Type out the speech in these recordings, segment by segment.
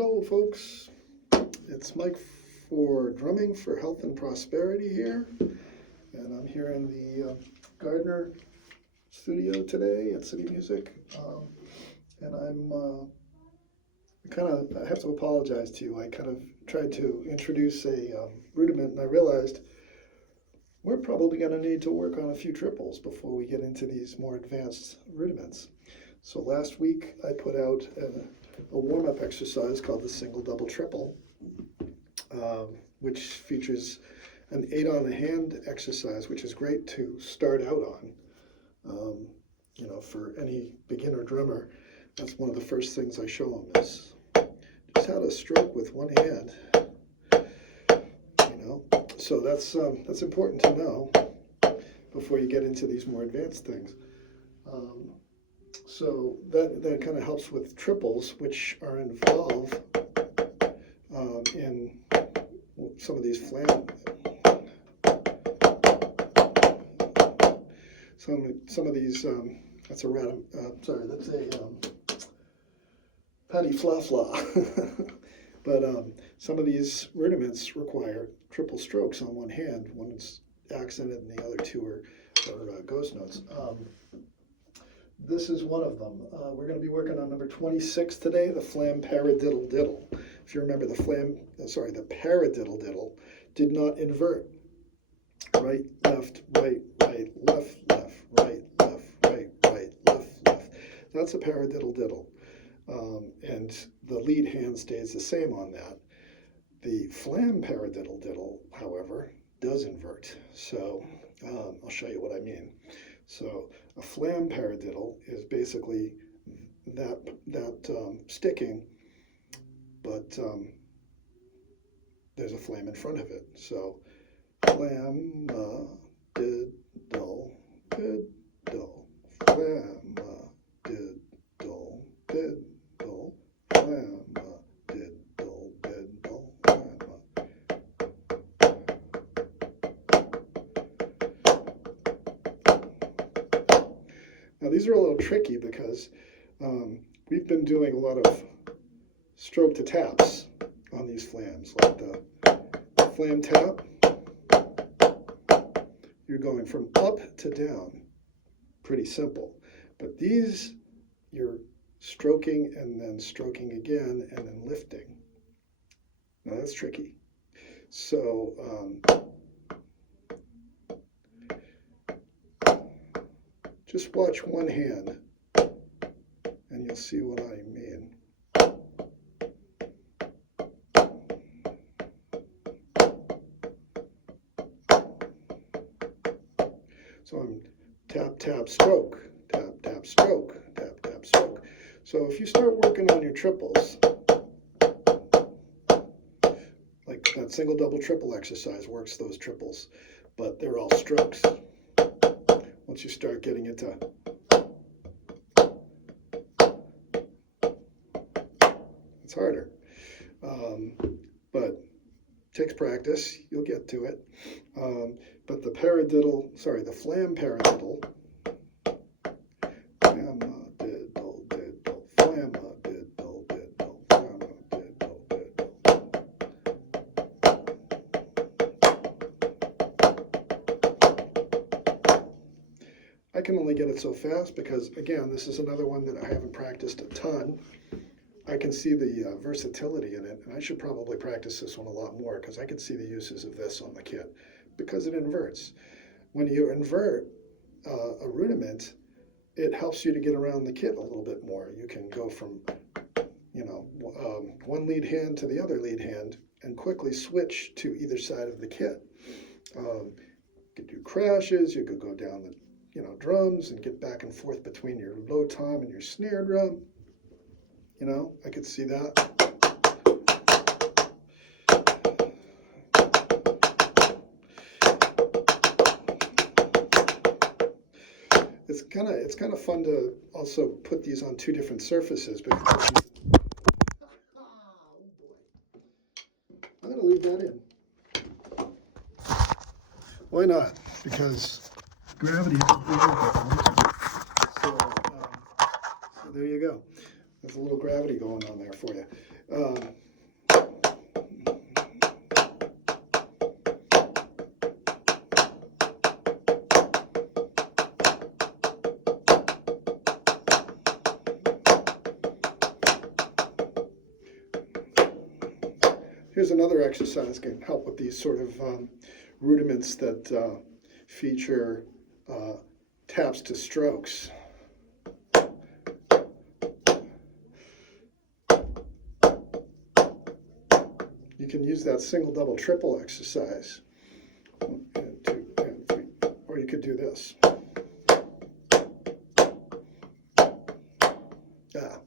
Hello folks, it's Mike for Drumming for Health and Prosperity here, and I'm here in the Gardner studio today at City Music, and I have to apologize to you. I kind of tried to introduce a rudiment, and I realized we're probably going to need to work on a few triples before we get into these more advanced rudiments. So last week I put out a warm-up exercise called the single, double, triple, which features an 8 on the hand exercise, which is great to start out on. For any beginner drummer, that's one of the first things I show them is just how to stroke with one hand. So that's important to know before you get into these more advanced things. So that kind of helps with triples, which are involved in some of these flam. Some of these. That's a patty fla fla. But some of these rudiments require triple strokes on one hand. One's accented and the other two are ghost notes. This is one of them. We're going to be working on number 26 today, the flam, paradiddle, diddle. If you remember, the paradiddle, diddle did not invert. Right, left, right, right, left, left, right, left, right, right, left, left. That's a paradiddle, diddle. And the lead hand stays the same on that. The flam paradiddle, diddle, however, does invert. So I'll show you what I mean. So a flam paradiddle is basically that sticking, but there's a flam in front of it. So flam, diddle, diddle, flam, diddle, diddle, flam, diddle, diddle, flam. Now these are a little tricky because we've been doing a lot of stroke to taps on these flams, like the flam tap. You're going from up to down, pretty simple. But these, you're stroking and then stroking again and then lifting. Now that's tricky. So just watch one hand and you'll see what I mean. So I'm tap, tap, stroke, tap, tap, stroke, tap, tap, stroke. So if you start working on your triples, like that single, double, triple exercise works those triples, but they're all strokes. Once you start getting into it's harder, but it takes practice. You'll get to it. But the flam paradiddle, flam, diddle, diddle, flam, diddle, diddle, flam, diddle, diddle. I can only get it so fast because, again, this is another one that I haven't practiced a ton. I can see the versatility in it, and I should probably practice this one a lot more because I can see the uses of this on the kit because it inverts. When you invert a rudiment, it helps you to get around the kit a little bit more. You can go from one lead hand to the other lead hand and quickly switch to either side of the kit. You could do crashes, you could go down the drums and get back and forth between your low tom and your snare drum. I could see that. It's kind of fun to also put these on two different surfaces because oh boy. I'm going to leave that in. Why not? Because gravity is so there you go. There's a little gravity going on there for you. Here's another exercise that can help with these sort of rudiments that feature taps to strokes. You can use that single, double, triple exercise. 1 and 2 and 3. Or you could do this. Ah.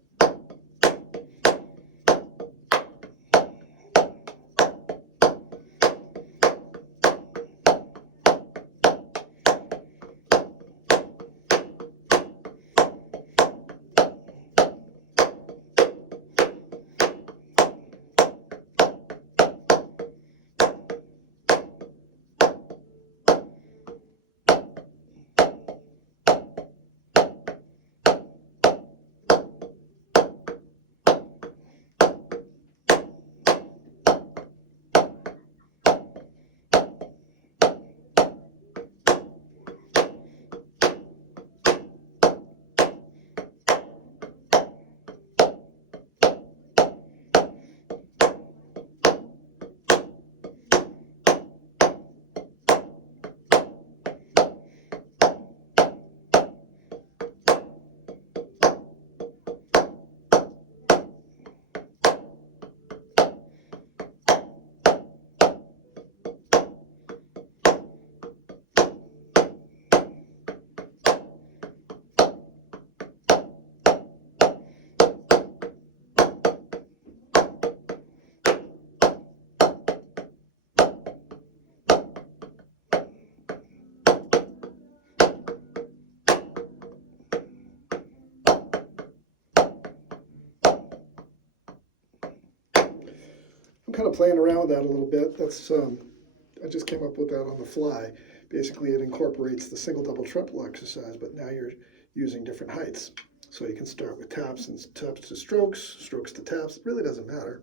I'm kind of playing around with that a little bit. That's I just came up with that on the fly. Basically, it incorporates the single, double, triple exercise, but now you're using different heights. So you can start with taps and taps to strokes, strokes to taps. It really doesn't matter.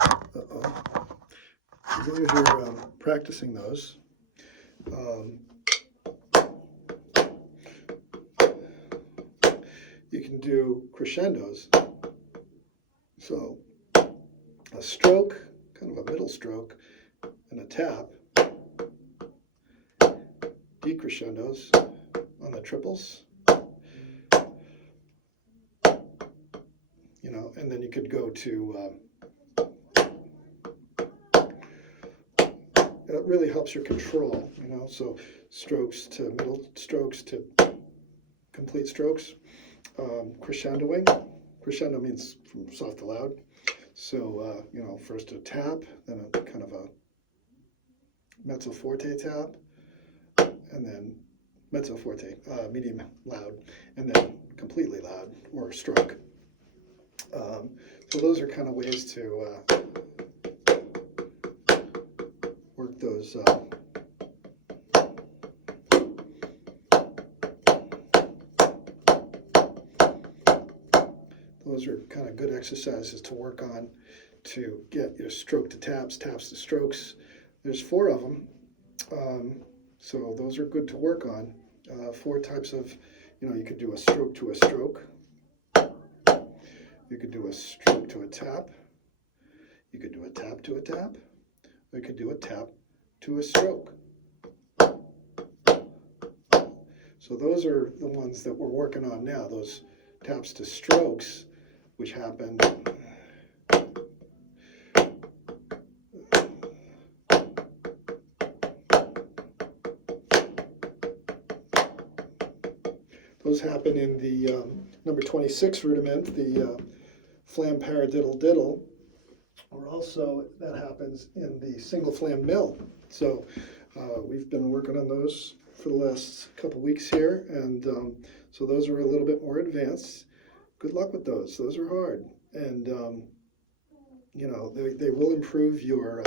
Uh-oh. As long as you're practicing those. You can do crescendos. So a stroke, kind of a middle stroke, and a tap. Decrescendos on the triples. You know, and then you could go to, it really helps your control, you know, so strokes to middle strokes to complete strokes. Crescendoing. Crescendo means from soft to loud. So, you know, first a tap, then a kind of a mezzo forte tap, and then mezzo forte, medium loud, and then completely loud, or a stroke. So those are kind of ways to work those. Those are kind of good exercises to work on to get your stroke to taps, taps to strokes. There's 4 of them, so those are good to work on. 4 types of, you know, you could do a stroke to a stroke. You could do a stroke to a tap. You could do a tap to a tap. Or you could do a tap to a stroke. So those are the ones that we're working on now, those taps to strokes, which happen those happen in the number 26 rudiment, the flam paradiddle diddle, or also that happens in the single flam mill. So we've been working on those for the last couple weeks here, and so those are a little bit more advanced. Good luck with those. Those are hard, and you know, they will improve your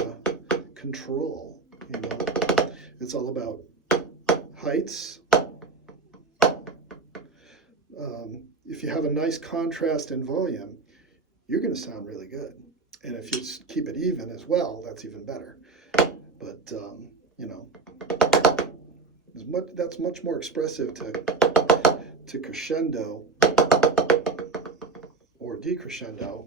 control. You know, it's all about heights, if you have a nice contrast in volume, you're going to sound really good. And if you keep it even as well, that's even better. But, you know, that's much more expressive to crescendo or decrescendo.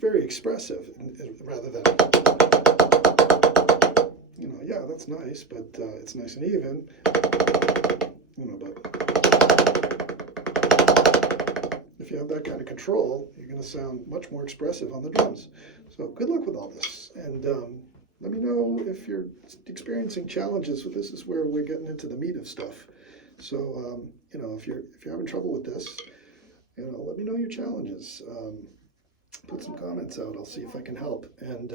Very expressive rather than, you know, yeah, that's nice, but it's nice and even, you know, but if you have that kind of control, you're going to sound much more expressive on the drums. So good luck with all this, and let me know if you're experiencing challenges. This is where we're getting into the meat of stuff. So you know, if you're having trouble with this, you know, let me know your challenges. Put some comments out. I'll see if I can help. And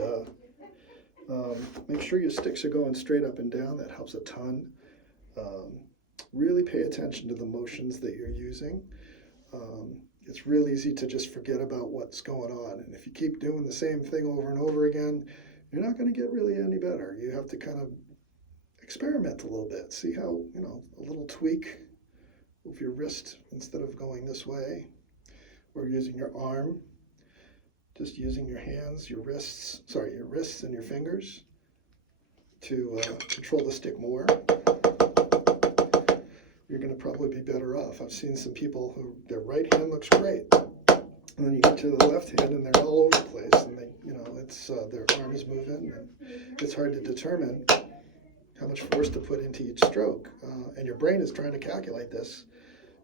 make sure your sticks are going straight up and down. That helps a ton. Really pay attention to the motions that you're using. It's real easy to just forget about what's going on. And if you keep doing the same thing over and over again, you're not going to get really any better. You have to kind of experiment a little bit. See how, you know, a little tweak of your wrist instead of going this way, or using your arm. Just using your hands, your wrists and your fingers to control the stick more. You're going to probably be better off. I've seen some people who their right hand looks great, and then you get to the left hand and they're all over the place, and they, you know, it's their arm is moving, and it's hard to determine how much force to put into each stroke. And your brain is trying to calculate this,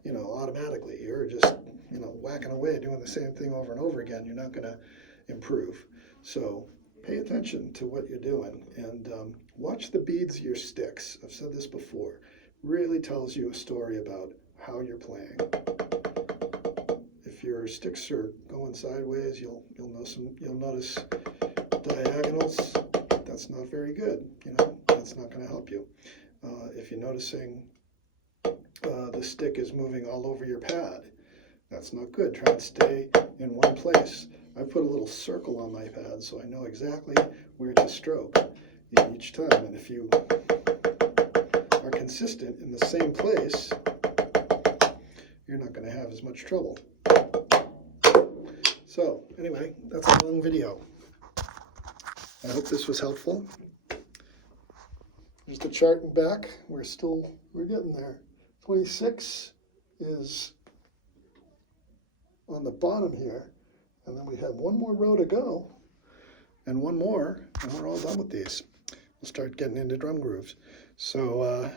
you know, automatically. You're just, you know, whacking away, doing the same thing over and over again. You're not going to improve. So pay attention to what you're doing, and watch the beads of your sticks. I've said this before. Really tells you a story about how you're playing. If your sticks are going sideways, you'll notice diagonals. That's not very good. You know, that's not going to help you. If you're noticing the stick is moving all over your pad, that's not good. Try and stay in one place. I put a little circle on my pad so I know exactly where to stroke each time. And if you are consistent in the same place, you're not going to have as much trouble. So anyway, that's a long video. I hope this was helpful. There's the chart in back. We're getting there. 26 is on the bottom here, and then we have one more row to go, and one more, and we're all done with these. We'll start getting into drum grooves. So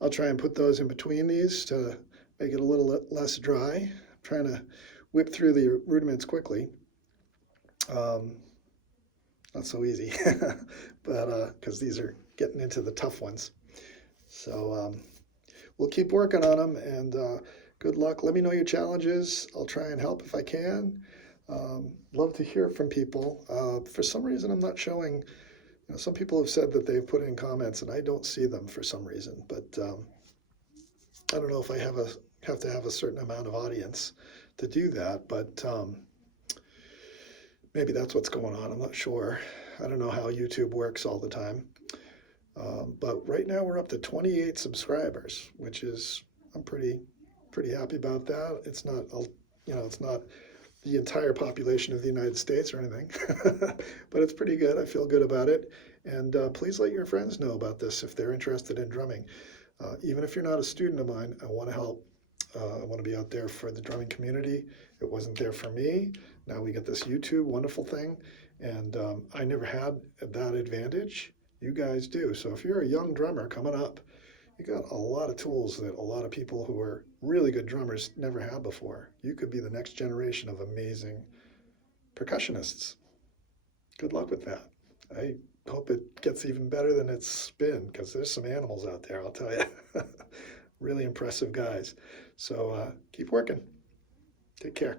I'll try and put those in between these to make it a little less dry. I'm trying to whip through the rudiments quickly. Not so easy, but because these are getting into the tough ones. So we'll keep working on them, and good luck. Let me know your challenges. I'll try and help if I can. Love to hear from people. For some reason, I'm not showing, you know, some people have said that they've put in comments and I don't see them for some reason, but I don't know if I have to have a certain amount of audience to do that, but maybe that's what's going on. I'm not sure. I don't know how YouTube works all the time. But right now we're up to 28 subscribers, which is, I'm pretty happy about that. It's not, you know, it's not the entire population of the United States or anything, but it's pretty good. I feel good about it. And please let your friends know about this if they're interested in drumming. Even if you're not a student of mine, I want to help. I want to be out there for the drumming community. It wasn't there for me. Now we get this YouTube wonderful thing, and I never had that advantage. You guys do. So if you're a young drummer coming up, you got a lot of tools that a lot of people who are really good drummers never had before. You could be the next generation of amazing percussionists. Good luck with that. I hope it gets even better than it's been, because there's some animals out there, I'll tell you. Really impressive guys. So keep working. Take care.